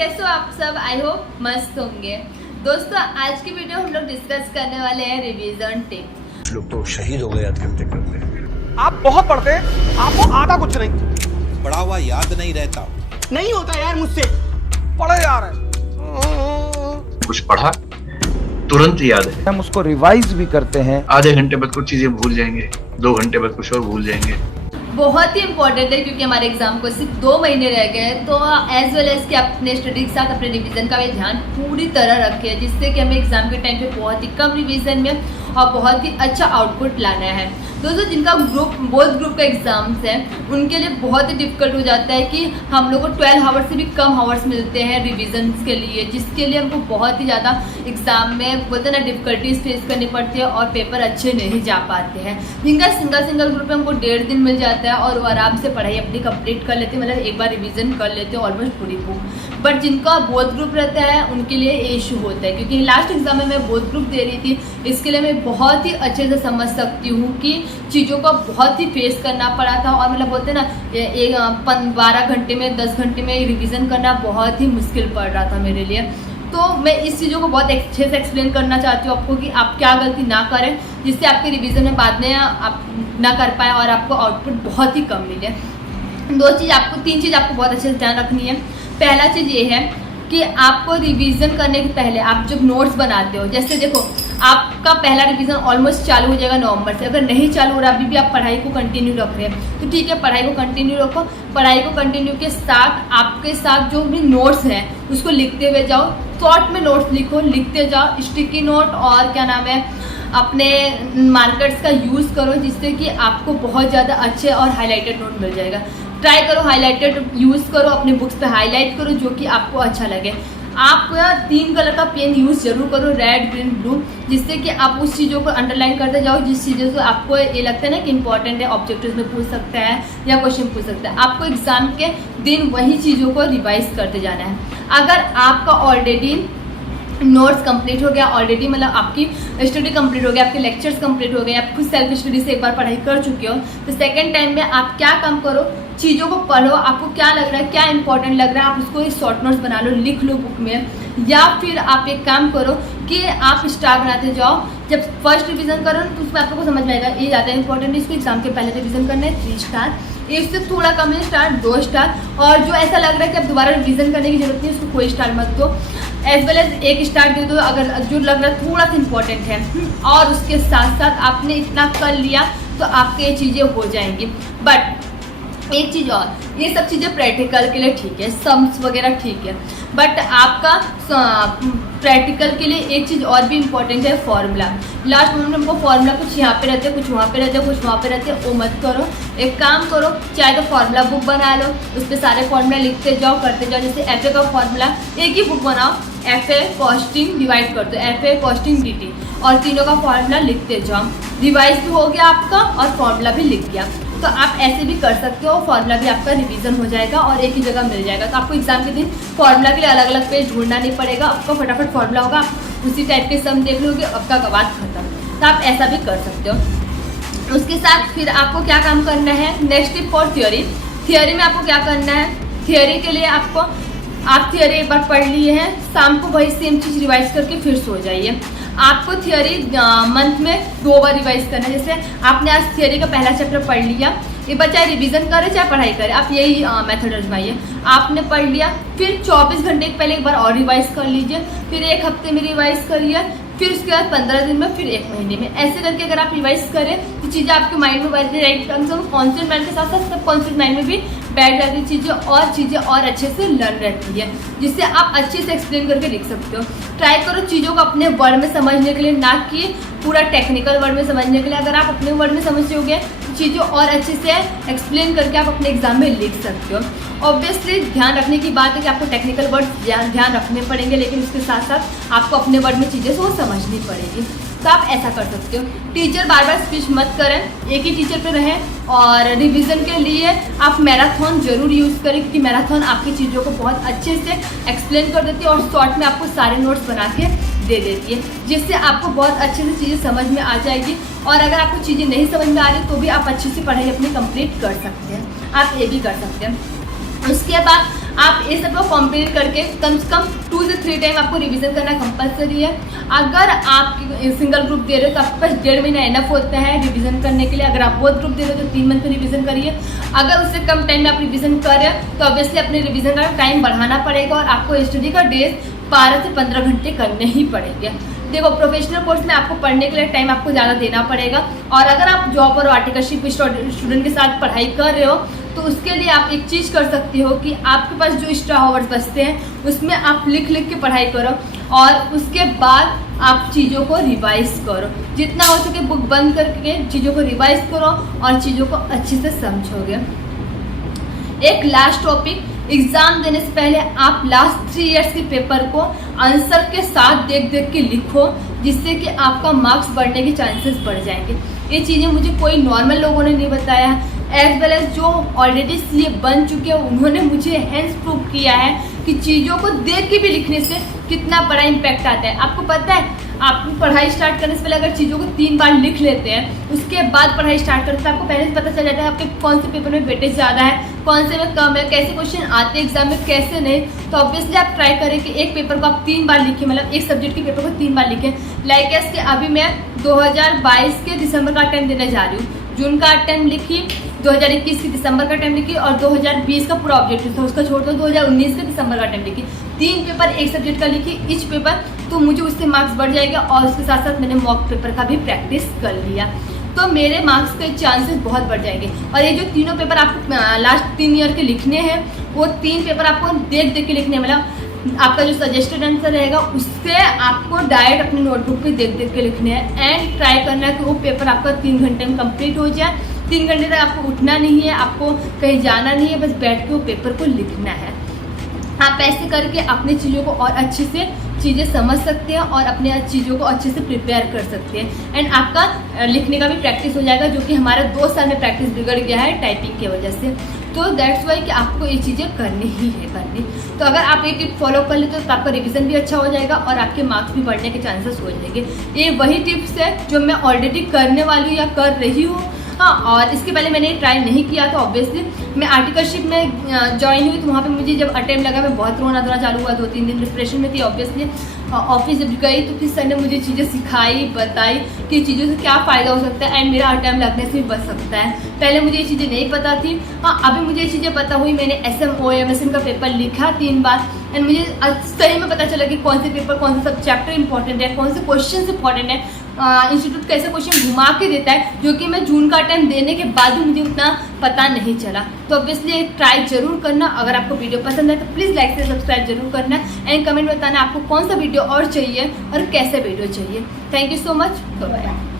कैसे हो आप सब? आई होप मस्त होंगे। दोस्तों आज की वीडियो हम लोग डिस्कस करने वाले हैं रिवीजन टिप। लोग तो शहीद हो गए याद करते करते। आप बहुत पढ़ते हैं, आपको आता कुछ नहीं। पढ़ा हुआ याद नहीं रहता। नहीं होता यार मुझसे। पढ़े यार कुछ पढ़ा तुरंत याद है, हम उसको रिवाइज भी करते हैं। आधे घंटे बाद कुछ चीजें भूल जाएंगे, 2 घंटे बाद कुछ और भूल जाएंगे। बहुत ही इंपॉर्टेंट है क्योंकि हमारे एग्जाम को सिर्फ 2 महीने रह गए हैं, तो एज वेल एज कि अपने स्टडी के साथ अपने रिवीजन का भी ध्यान पूरी तरह रखें, जिससे कि हमें एग्जाम के टाइम पे बहुत ही कम रिवीजन में और बहुत ही अच्छा आउटपुट लाना है। दोस्तों जिनका बोथ ग्रुप का एग्जाम्स है उनके लिए बहुत ही डिफिकल्ट हो जाता है कि हम लोग को 12 आवर्स से भी कम आवर्स मिलते हैं रिविजन के लिए, जिसके लिए हमको बहुत ही ज़्यादा एग्जाम में बोलते ना डिफिकल्टीज फेस करनी पड़ती है और पेपर अच्छे नहीं जा पाते हैं। जिनका सिंगल ग्रुप में हमको 1.5 दिन मिल जाता है और वो आराम से पढ़ाई अपनी कंप्लीट कर लेते हैं, मतलब एक बार रिविजन कर लेते हैं ऑलमोस्ट पूरी बुक। बट जिनका बोथ ग्रुप रहता है उनके लिए इशू होता है, क्योंकि लास्ट एग्जाम में मैं बोथ ग्रुप दे रही थी, इसके लिए मैं बहुत ही अच्छे से समझ सकती हूँ कि चीज़ों को बहुत ही फेस करना पड़ा था और मतलब बोलते ना 12 घंटे में 10 घंटे में रिवीजन करना बहुत ही मुश्किल पड़ रहा था मेरे लिए। तो मैं इस चीज़ों को बहुत अच्छे से एक्सप्लेन करना चाहती हूँ आपको कि आप क्या गलती ना करें जिससे आपके रिवीजन में बाद में आप ना कर पाए और आपको आउटपुट बहुत ही कम मिले। 3 चीज़ आपको बहुत अच्छे से ध्यान रखनी है। पहला चीज़ ये है कि आपको रिवीजन करने के पहले आप जब नोट्स बनाते हो, जैसे देखो आपका पहला रिवीजन ऑलमोस्ट चालू हो जाएगा नवंबर से, अगर नहीं चालू हो रहा अभी भी आप पढ़ाई को कंटिन्यू रख रहे हैं तो ठीक है, पढ़ाई को कंटिन्यू रखो। पढ़ाई को कंटिन्यू के साथ आपके साथ जो भी नोट्स हैं उसको लिखते हुए जाओ, शॉर्ट में नोट्स लिखो, लिखते जाओ। स्टिकी नोट और क्या नाम है अपने मार्कर्स का यूज़ करो, जिससे कि आपको बहुत ज़्यादा अच्छे और हाईलाइटेड नोट मिल जाएगा। ट्राई करो हाईलाइटेड यूज़ करो, अपने बुक्स पे हाईलाइट करो जो कि आपको अच्छा लगे। आप 3 कलर का पेन यूज़ जरूर करो, रेड ग्रीन ब्लू, जिससे कि आप उस चीज़ों को अंडरलाइन करते जाओ जिस चीज़ों से आपको ये लगता है ना कि इंपॉर्टेंट है, ऑब्जेक्टिव्स में पूछ सकता है या क्वेश्चन पूछ सकता है। आपको एग्जाम के दिन वही चीज़ों को रिवाइज करते जाना है। अगर आपका ऑलरेडी नोट्स कंप्लीट हो गया, ऑलरेडी मतलब आपकी स्टडी कंप्लीट हो गया, आपके लेक्चर्स कंप्लीट हो गए, आप खुद सेल्फ स्टडी से एक बार पढ़ाई कर चुके हो, तो सेकंड टाइम में आप क्या काम करो, चीज़ों को पढ़ो, आपको क्या लग रहा है, क्या इंपॉर्टेंट लग रहा है, आप उसको शॉर्ट नोट्स बना लो, लिख लो बुक में। या फिर आप एक काम करो कि आप स्टार बनाते जाओ। जब फर्स्ट रिवीजन करो तो उसमें आपको समझ में आएगा ये ज़्यादा इंपॉर्टेंट है, इसको एग्जाम के पहले रिवीजन करना है 3 स्टार, इससे थोड़ा कम है स्टार 2 स्टार, और जो ऐसा लग रहा है कि अब दोबारा रिवीजन करने की जरूरत नहीं है उसको कोई स्टार मत दो, एज वेल एज 1 स्टार दे दो अगर जो लग रहा है थोड़ा सा इंपॉर्टेंट है। और उसके साथ साथ आपने इतना कर लिया तो आपके ये चीज़ें हो जाएंगी। बट एक चीज़ और, ये सब चीज़ें प्रैक्टिकल के लिए ठीक है, सम्स वगैरह ठीक है, बट आपका प्रैक्टिकल के लिए एक चीज़ और भी इम्पोर्टेंट है, फॉर्मूला। लास्ट मोमेंट में हमको फॉर्मूला कुछ यहाँ पे रहते हैं, कुछ वहाँ पे रहते हैं, कुछ वहाँ पे रहते हैं, वो मत करो। एक काम करो, चाहे तो फॉर्मूला बुक बना लो, उस पर सारे फॉर्मूला लिखते जाओ, करते जाओ। जैसे एफ का फॉर्मूला एक ही बुक बनाओ, एफ कॉस्टिंग डिवाइड कर दो, एफ कॉस्टिंग डी और तीनों का फॉर्मूला लिखते जाओ। रिवाइज भी हो गया आपका और फॉर्मूला भी लिख गया, तो आप ऐसे भी कर सकते हो। फॉर्मूला भी आपका रिवीजन हो जाएगा और एक ही जगह मिल जाएगा, तो आपको एग्जाम के दिन फॉर्मूला के लिए अलग अलग पेज ढूंढना नहीं पड़ेगा, आपका फटाफट फॉर्मूला होगा, आप उसी टाइप के सम देख लोगे, आपका कवाद खत्म। तो आप ऐसा भी कर सकते हो। उसके साथ फिर आपको क्या काम करना है, next tip for theory. Theory में आपको क्या करना है, थियोरी के लिए आपको आप थियोरी एक बार पढ़ लिए हैं, शाम को वही सेम चीज़ रिवाइज करके फिर सो जाइए। आपको थियोरी मंथ में 2 बार रिवाइज करना है। जैसे आपने आज थियोरी का पहला चैप्टर पढ़ लिया, एक बार चाहे रिवीजन करें चाहे पढ़ाई करें, आप यही मेथड आजमाइए। आपने पढ़ लिया, फिर 24 घंटे पहले एक बार और रिवाइज कर लीजिए, फिर 1 हफ्ते में रिवाइज करिए, फिर उसके बाद 15 दिन में, फिर 1 महीने में। ऐसे करके अगर आप रिवाइज करें तो चीज़ें आपके माइंड में बैठ जाएगी, कॉन्सेंट माइंड के साथ साथ सब कॉन्सेंट माइंड में भी बैठ जाती चीज़ें और अच्छे से लर्न रहती है, जिससे आप अच्छे से एक्सप्लेन करके लिख सकते हो। ट्राई करो चीज़ों को अपने वर्ड में समझने के लिए, ना कि पूरा टेक्निकल वर्ड में समझने के लिए। अगर आप अपने वर्ड में समझोगे तो चीज़ें और अच्छे से एक्सप्लेन करके आप अपने एग्जाम में लिख सकते हो। ऑब्वियसली ध्यान रखने की बात है कि आपको टेक्निकल वर्ड ध्यान रखने पड़ेंगे, लेकिन उसके साथ साथ आपको अपने वर्ड में चीज़ें वो समझनी पड़ेगी, तो आप ऐसा कर सकते हो। टीचर बार बार स्विच मत करें, एक ही टीचर पे रहें। और रिवीजन के लिए आप मैराथन जरूर यूज़ करें, क्योंकि मैराथन आपकी चीज़ों को बहुत अच्छे से एक्सप्लेन कर देती है और शॉर्ट में आपको सारे नोट्स बना के दे देती है, जिससे आपको बहुत अच्छे से चीज़ें समझ में आ जाएगी। और अगर आपको चीज़ें नहीं समझ में आ रही तो भी आप अच्छे से पढ़ाई अपनी कंप्लीट कर सकते हैं, आप ये भी कर सकते हैं। उसके बाद आप ये सब को कंप्लीट करके कम से कम 2 से 3 टाइम आपको रिवीजन करना कंपलसरी है। अगर आप सिंगल ग्रुप दे रहे हो तो आपके पास 1.5 महीना इनफ होता है रिवीजन करने के लिए। अगर आप बोथ ग्रुप दे रहे हो तो 3 मंथ में रिवीजन करिए। अगर उससे कम टाइम में आप रिवीजन कर रहे हो तो ऑब्वियसली अपने रिवीजन का टाइम बढ़ाना पड़ेगा और आपको स्टडी का डेज 12 से 15 घंटे करने ही पड़ेंगे। देखो, प्रोफेशनल कोर्स में आपको पढ़ने के लिए टाइम आपको ज़्यादा देना पड़ेगा, और अगर आप जॉब और आर्टिकलशिप स्टूडेंट के साथ पढ़ाई कर रहे हो तो उसके लिए आप एक चीज़ कर सकते हो कि आपके पास जो एक्स्ट्रा आवर्स बचते हैं उसमें आप लिख के पढ़ाई करो और उसके बाद आप चीज़ों को रिवाइज करो। जितना हो सके बुक बंद करके चीज़ों को रिवाइज करो और चीज़ों को अच्छे से समझोगे। एक लास्ट टॉपिक, एग्जाम देने से पहले आप लास्ट 3 इयर्स के पेपर को आंसर के साथ देख के लिखो, जिससे कि आपका मार्क्स बढ़ने के चांसेस बढ़ जाएंगे। ये चीज़ें मुझे कोई नॉर्मल लोगों ने नहीं बताया, एज वेल एज जो ऑलरेडी सीए बन चुके हैं उन्होंने मुझे हैंड्स प्रूव किया है कि चीज़ों को देख के भी लिखने से कितना बड़ा इम्पैक्ट आता है। आपको पता है, आप पढ़ाई स्टार्ट करने से पहले अगर चीज़ों को 3 बार लिख लेते हैं, उसके बाद पढ़ाई स्टार्ट करते हैं, आपको पहले से पता चल जाता है आपके कौन से पेपर में वेटेज ज़्यादा है, कौन से में कम है, कैसे क्वेश्चन आते हैं एग्जाम में, कैसे नहीं। तो ऑब्वियसली आप ट्राई करें कि एक पेपर को आप 3 बार लिखें, मतलब एक सब्जेक्ट के पेपर को 3 बार लिखें। लाइक ऐसे अभी मैं 2022 के दिसंबर का अटेम्प्ट देने जा रही हूँ, जून का अटेम्प्ट लिखी, 2021 के दिसंबर का अटेम्प्ट लिखी और 2020 का पूरा ऑब्जेक्टिव था उसका छोड़ दो 2019 के दिसंबर का अटेम्प्ट लिखी। 3 पेपर एक सब्जेक्ट का लिखी ईच पेपर, तो मुझे उससे मार्क्स बढ़ जाएगा और उसके साथ साथ मैंने मॉक पेपर का भी प्रैक्टिस कर लिया, तो मेरे मार्क्स के चांसेस बहुत बढ़ जाएंगे। और ये जो तीनों पेपर आपको लास्ट 3 ईयर के लिखने हैं, वो 3 पेपर आपको देख के लिखने हैं, मतलब आपका जो सजेस्टेड आंसर रहेगा उससे आपको डायरेक्ट अपने नोटबुक पे देख के लिखने हैं। एंड ट्राई करना है कि वो पेपर आपका 3 घंटे में कंप्लीट हो जाए। 3 घंटे तक आपको उठना नहीं है, आपको कहीं जाना नहीं है, बस बैठ के वो पेपर को लिखना है। आप ऐसे करके अपनी चीज़ों को और अच्छे से चीज़ें समझ सकते हैं और अपने चीज़ों को अच्छे से प्रिपेयर कर सकते हैं। एंड आपका लिखने का भी प्रैक्टिस हो जाएगा, जो कि हमारा 2 साल में प्रैक्टिस बिगड़ गया है टाइपिंग की वजह से। तो दैट्स वाई कि आपको ये चीज़ें करनी ही है करनी। तो अगर आप ये टिप फॉलो कर लेते तो आपका रिवीजन भी अच्छा हो जाएगा और आपके मार्क्स भी बढ़ने के चांसेस हो जाएंगे। ये वही टिप्स है जो मैं ऑलरेडी करने वाली हूँ या कर रही हूँ। हाँ, और इसके पहले मैंने ट्राई नहीं किया तो ऑब्वियसली मैं आर्टिकलशिप में ज्वाइन हुई, तो वहाँ पे मुझे जब अटेम्प्ट लगा मैं बहुत रोना चालू हुआ, 2-3 दिन डिप्रेशन में थी। ऑब्वियसली ऑफिस जब गई तो फिर सर ने मुझे चीज़ें सिखाई, बताई कि चीज़ों से क्या फ़ायदा हो सकता है एंड मेरा अटेम्प्ट लगने से भी बच सकता है। पहले मुझे ये चीज़ें नहीं पता थी। हाँ, अभी मुझे ये चीज़ें पता हुई। मैंने SMOMSN का पेपर लिखा 3 बार एंड मुझे सही में पता चला कि कौन से पेपर, कौन से सब चैप्टर इंपॉर्टेंट है, कौन से क्वेश्चन इंपॉर्टेंट है, इंस्टीट्यूट कैसे क्वेश्चन घुमा के देता है, जो कि मैं जून का अटेम्प्ट देने के बाद भी मुझे उतना पता नहीं चला। तो ऑब्वियसली ट्राई जरूर करना। अगर आपको वीडियो पसंद है तो प्लीज़ लाइक से सब्सक्राइब जरूर करना एंड कमेंट में बताना आपको कौन सा वीडियो और चाहिए और कैसे वीडियो चाहिए। Thank you so much, bye bye.